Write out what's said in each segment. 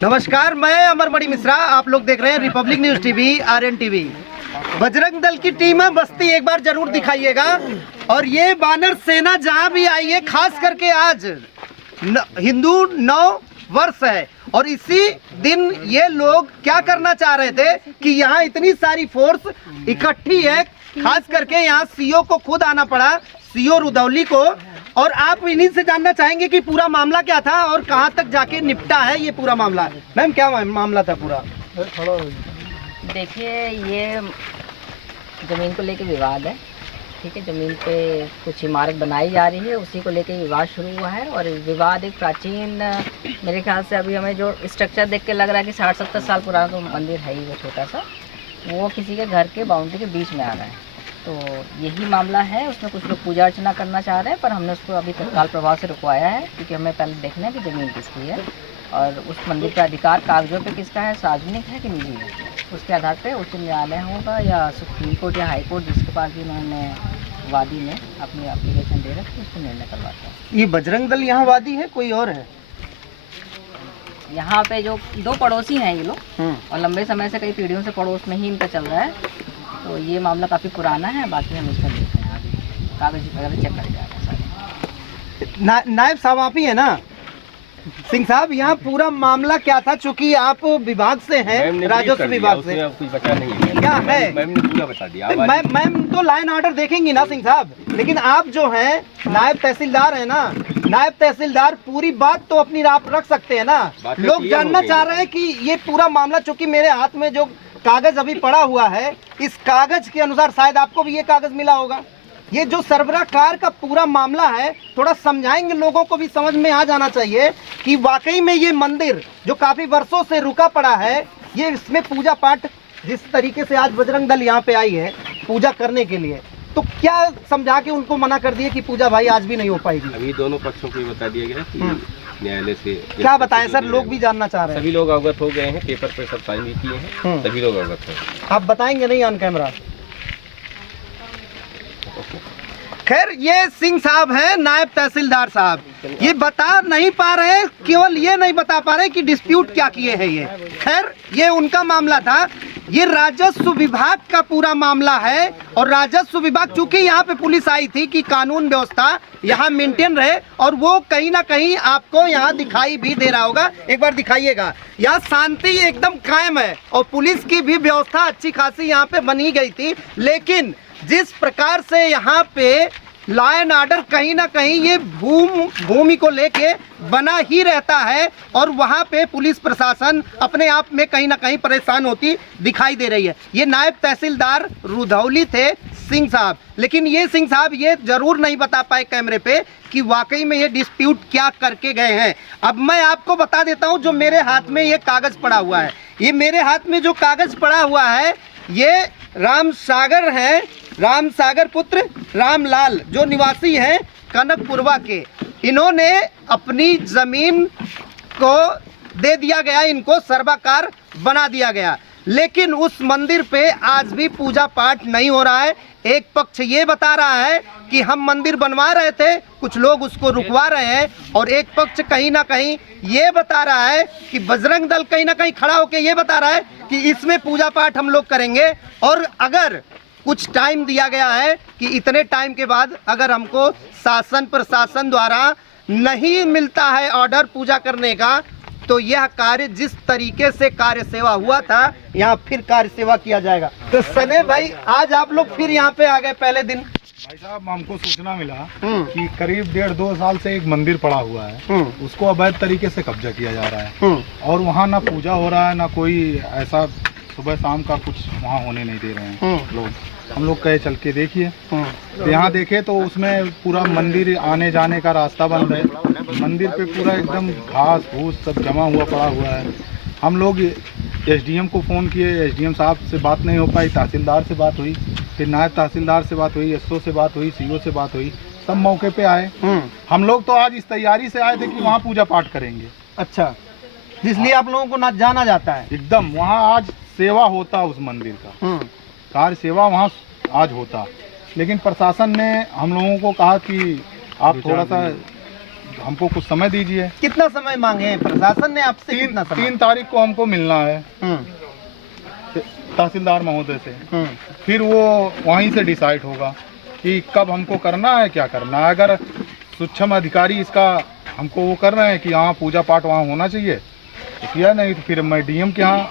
नमस्कार, मैं अमरमणि मिश्रा। आप लोग देख रहे हैं Republic news TV, RN TV. Bajrang Dal की टीम है बस्ती, एक बार जरूर दिखाइएगा। और ये वानर सेना जहां भी आई है, खास करके आज हिंदू नव वर्ष है और इसी दिन ये लोग क्या करना चाह रहे थे कि यहाँ इतनी सारी फोर्स इकट्ठी है। खास करके यहाँ सीओ को खुद आना पड़ा, सीओ रुधौली को। और आप इन्हीं से जानना चाहेंगे कि पूरा मामला क्या था और कहाँ तक जाके निपटा है ये पूरा मामला। मैम, क्या मामला था पूरा? देखिए, ये ज़मीन को लेके विवाद है। ठीक है, ज़मीन पे कुछ इमारत बनाई जा रही है, उसी को लेके विवाद शुरू हुआ है। और विवाद एक प्राचीन, मेरे ख्याल से अभी हमें जो स्ट्रक्चर देख के लग रहा है कि 60-70 साल पुराना तो मंदिर है ही, वो छोटा सा, वो किसी के घर के बाउंड्री के बीच में आ रहा है। तो यही मामला है। उसमें कुछ लोग पूजा अर्चना करना चाह रहे हैं, पर हमने उसको अभी तत्काल प्रभाव से रुकवाया है, क्योंकि हमें पहले देखना है कि ज़मीन किसकी है और उस मंदिर का अधिकार कागजों पे किसका है, सार्वजनिक है कि निजी है। उसके आधार पे उच्च न्यायालय होगा या सुप्रीम कोर्ट या हाई कोर्ट, जिसके पास भी उन्होंने वादी ने अपनी एप्लीकेशन दे रखी, उसको निर्णय करवाता है। ये बजरंग दल यहाँ वादी है, कोई और है? यहाँ पे जो दो पड़ोसी हैं ये लोग, और लंबे समय से कई पीढ़ियों से पड़ोस में ही इनका चल रहा है। तो ये मामला काफ़ी पुराना है। बाकी हम इसका देखते हैं, आगे कागज वगैरह चेक करे जा रहे हैं सारे। नायब साहब आप ही है ना? सिंह साहब, यहाँ पूरा मामला क्या था? चूंकि आप विभाग से हैं, राजस्व विभाग से, कुछ बचा नहीं है। क्या है? मैम ने पूरा बता दिया। मैम तो लाइन ऑर्डर देखेंगी ना सिंह साहब, लेकिन आप जो हैं नायब तहसीलदार है ना, नायब तहसीलदार पूरी बात तो अपनी आप रख सकते हैं ना। लोग जानना चाह रहे हैं कि ये पूरा मामला, चूंकि मेरे हाथ में जो कागज अभी पड़ा हुआ है, इस कागज के अनुसार शायद आपको भी ये कागज मिला होगा। ये जो सरबराहकार का पूरा मामला है, थोड़ा समझाएंगे, लोगों को भी समझ में आ जाना चाहिए कि वाकई में ये मंदिर जो काफी वर्षों से रुका पड़ा है, ये इसमें पूजा पाठ जिस तरीके से आज बजरंग दल यहाँ पे आई है पूजा करने के लिए, तो क्या समझा के उनको मना कर दिए कि पूजा भाई आज भी नहीं हो पाएगी? अभी दोनों पक्षों को बता दिया गया कि न्यायालय से क्या बताएं सर, लोग भी जानना चाह रहे हैं। सभी लोग अवगत हो गए हैं, पेपर पे सब साइन भी किए हैं, सभी लोग अवगत हैं। आप बताएंगे नहीं ऑन कैमरा? खैर, ये सिंह साहब हैं, नायब तहसीलदार साहब, ये बता नहीं पा रहे, केवल ये नहीं बता पा रहे कि डिस्प्यूट क्या किए हैं ये। खैर, ये उनका मामला था। ये राजस्व विभाग का पूरा मामला है और राजस्व विभाग, चूंकि यहाँ पे पुलिस आई थी कि कानून व्यवस्था यहाँ मेंटेन रहे, और वो कहीं ना कहीं आपको यहाँ दिखाई भी दे रहा होगा। एक बार दिखाइएगा, यहाँ शांति एकदम कायम है और पुलिस की भी व्यवस्था अच्छी खासी यहाँ पे बनी गई थी। लेकिन जिस प्रकार से यहाँ पे लॉ एंड ऑर्डर कहीं ना कहीं ये भूमि को लेके बना ही रहता है, और वहाँ पे पुलिस प्रशासन अपने आप में कहीं ना कहीं परेशान होती दिखाई दे रही है। ये नायब तहसीलदार रुधौली थे, सिंह साहब, लेकिन ये सिंह साहब ये जरूर नहीं बता पाए कैमरे पे कि वाकई में ये डिस्प्यूट क्या करके गए हैं। अब मैं आपको बता देता हूँ, जो मेरे हाथ में ये कागज पड़ा हुआ है, ये मेरे हाथ में जो कागज पड़ा हुआ है, ये राम सागर है, राम सागर पुत्र रामलाल, जो निवासी हैं कनकपुरवा के। इन्होंने अपनी जमीन को दे दिया गया, इनको सर्वाकार बना दिया गया, लेकिन उस मंदिर पे आज भी पूजा पाठ नहीं हो रहा है। एक पक्ष ये बता रहा है कि हम मंदिर बनवा रहे थे, कुछ लोग उसको रुकवा रहे हैं, और एक पक्ष कहीं ना कहीं ये बता रहा है कि बजरंग दल कहीं ना कहीं खड़ा होकर ये बता रहा है कि इसमें पूजा पाठ हम लोग करेंगे, और अगर कुछ टाइम दिया गया है कि इतने टाइम के बाद अगर हमको शासन प्रशासन द्वारा नहीं मिलता है ऑर्डर पूजा करने का, तो यह कार्य जिस तरीके से कार्य सेवा हुआ था, यहाँ फिर कार्य सेवा किया जाएगा। तो सने भाई, आज आप लोग फिर यहाँ पे आ गए पहले दिन। भाई साहब, हमको सूचना मिला कि करीब 1.5-2 साल से एक मंदिर पड़ा हुआ है, उसको अवैध तरीके से कब्जा किया जा रहा है, और वहाँ ना पूजा हो रहा है, ना कोई ऐसा सुबह शाम का कुछ वहाँ होने नहीं दे रहे हैं लोग। हम लोग कहे चल के देखिए, तो यहाँ देखे तो उसमें पूरा मंदिर आने जाने का रास्ता बंद है। मंदिर पे पूरा एकदम घास फूस सब जमा हुआ पड़ा हुआ है। हम लोग एसडीएम को फ़ोन किए, एसडीएम साहब से बात नहीं हो पाई, तहसीलदार से बात हुई, फिर नायब तहसीलदार से बात हुई, एसओ से बात हुई, सीओ से बात हुई, सब मौके पे आए। हम लोग तो आज इस तैयारी से आए थे कि वहाँ पूजा पाठ करेंगे। अच्छा, इसलिए आप लोगों को ना जाना जाता है? एकदम, वहाँ आज सेवा होता उस मंदिर का, कार्य सेवा वहाँ आज होता, लेकिन प्रशासन ने हम लोगों को कहा कि आप थोड़ा सा हमको कुछ समय दीजिए। कितना समय मांगे हैं प्रशासन ने आपसे? कितना समय? 3 तारीख को हमको मिलना है तहसीलदार महोदय से। फिर वो वहीं से डिसाइड होगा कि कब हमको करना है, क्या करना है। अगर सूक्ष्म अधिकारी इसका हमको वो कर रहे हैं कि हाँ पूजा पाठ वहाँ होना चाहिए तो किया, नहीं तो फिर मैं डीएम के यहाँ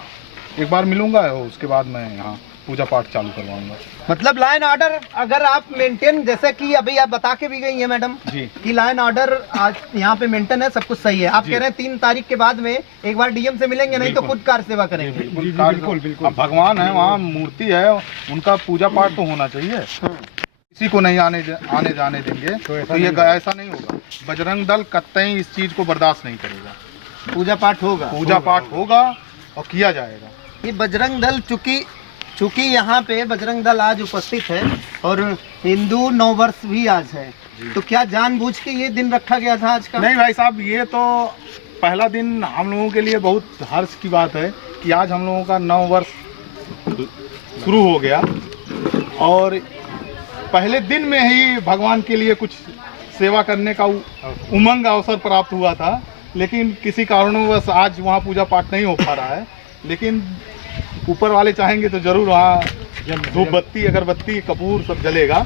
एक बार मिलूंगा और उसके बाद मैं यहाँ पूजा पाठ चालू करवाऊंगा। मतलब लॉ एंड ऑर्डर अगर आप मेंटेन, जैसे कि अभी आप बता के भी गई हैं मैडम जी कि लॉ एंड ऑर्डर आज यहाँ पे मेंटेन है, सब कुछ सही है। आप कह रहे हैं 3 तारीख के बाद में एक बार डीएम से मिलेंगे, नहीं तो खुद कार सेवा करेंगे। बिल्कुल बिल्कुल। अब भगवान है, वहाँ मूर्ति है, उनका पूजा पाठ तो होना चाहिए। किसी को नहीं आने जाने देंगे तो ये ऐसा नहीं होगा। बजरंग दल कतई इस चीज को बर्दाश्त नहीं करेगा। पूजा पाठ होगा, पूजा पाठ होगा और किया जाएगा। ये बजरंग दल चूंकि यहाँ पे बजरंग दल आज उपस्थित है और हिंदू नववर्ष भी आज है, तो क्या जानबूझ के ये दिन रखा गया था आज का? नहीं भाई साहब, ये तो पहला दिन हम लोगों के लिए बहुत हर्ष की बात है कि आज हम लोगों का नववर्ष शुरू हो गया और पहले दिन में ही भगवान के लिए कुछ सेवा करने का उमंग अवसर प्राप्त हुआ था। लेकिन किसी कारणवश आज वहाँ पूजा पाठ नहीं हो पा रहा है, लेकिन ऊपर वाले चाहेंगे तो जरूर वहाँ धूप बत्ती अगरबत्ती कपूर सब जलेगा।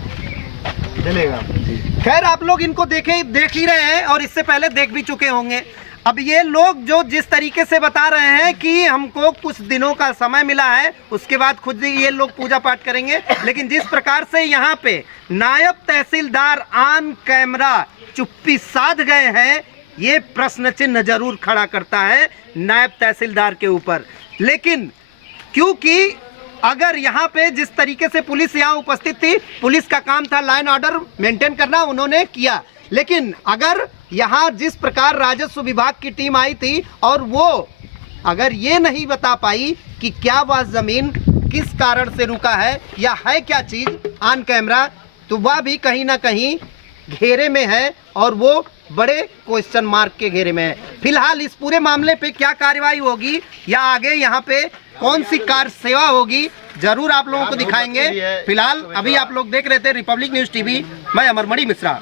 खैर आप लोग इनको देख ही रहे हैं और इससे पहले देख भी चुके होंगे। अब ये लोग जो जिस तरीके से बता रहे हैं कि हमको कुछ दिनों का समय मिला है, उसके बाद खुद ये लोग पूजा पाठ करेंगे, लेकिन जिस प्रकार से यहाँ पे नायब तहसीलदार ऑन कैमरा चुप्पी साध गए हैं, ये प्रश्न चिन्ह जरूर खड़ा करता है नायब तहसीलदार के ऊपर। लेकिन क्योंकि अगर यहाँ पे जिस तरीके से पुलिस यहाँ उपस्थित थी, पुलिस का काम था लाइन ऑर्डर मेंटेन करना, उन्होंने किया। लेकिन अगर यहाँ जिस प्रकार राजस्व विभाग की टीम आई थी और वो अगर ये नहीं बता पाई कि क्या वह जमीन किस कारण से रुका है या है क्या चीज ऑन कैमरा, तो वह भी कहीं ना कहीं घेरे में है और वो बड़े क्वेश्चन मार्क के घेरे में है। फिलहाल इस पूरे मामले पे क्या कार्रवाई होगी या आगे यहाँ पे कौन सी कार सेवा होगी, जरूर आप लोगों को दिखाएंगे। फिलहाल अभी आप लोग देख रहे थे रिपब्लिक न्यूज टीवी, मैं अमरमणि मिश्रा।